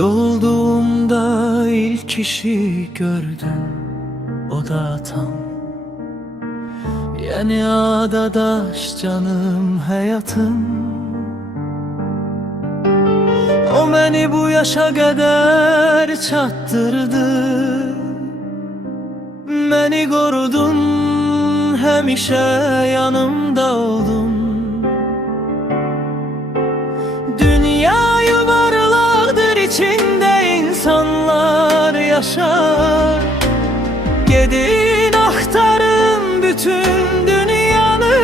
Doğduğumda ilk kişi gördüm, o da atam. Yani adadaş canım, hayatım. O beni bu yaşa kadar çattırdı. Beni korudun, hemişe yanımda oldun. Dünya yuvarlaktır, içinde insanlar yaşar. Gedin aktarın bütün dünyanı,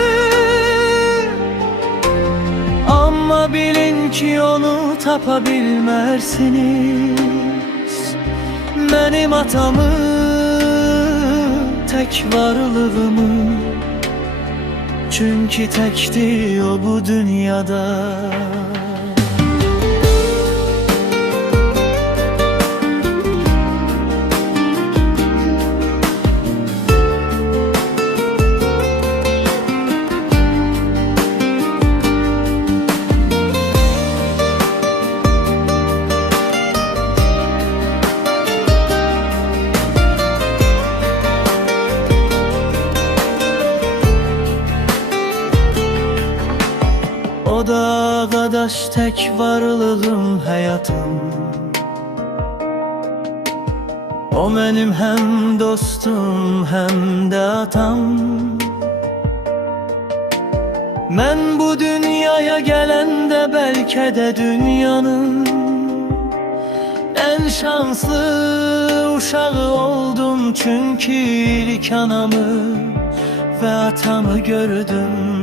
ama bilin ki onu tapabilmezsiniz. Benim atamı, tek varlığımı, çünkü tekti o bu dünyada. O da arkadaş, tek varlığım, hayatım. O benim hem dostum hem de atam. Ben bu dünyaya gelende belki de dünyanın en şanslı uşağı oldum. Çünkü ilk anamı ve atamı gördüm.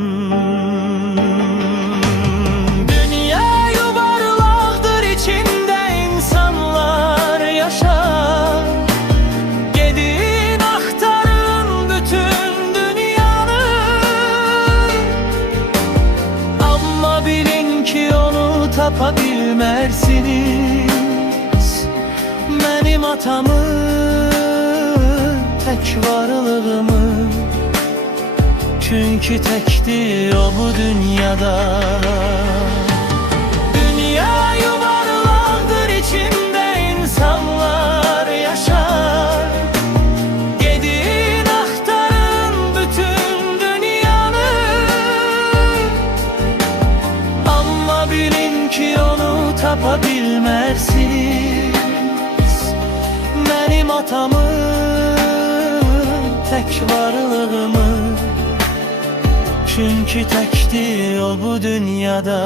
Tapabilmezsiniz benim atamı, tek varlığımı, çünkü tekti o bu dünyada. Dünya yuvarlaktır, içinde insanlar yaşar. Gedin aktarın bütün dünyanı, ama bilin ki onu tapabilmezsiniz. Benim atamı, tek varlığımı, çünkü tekti o bu dünyada.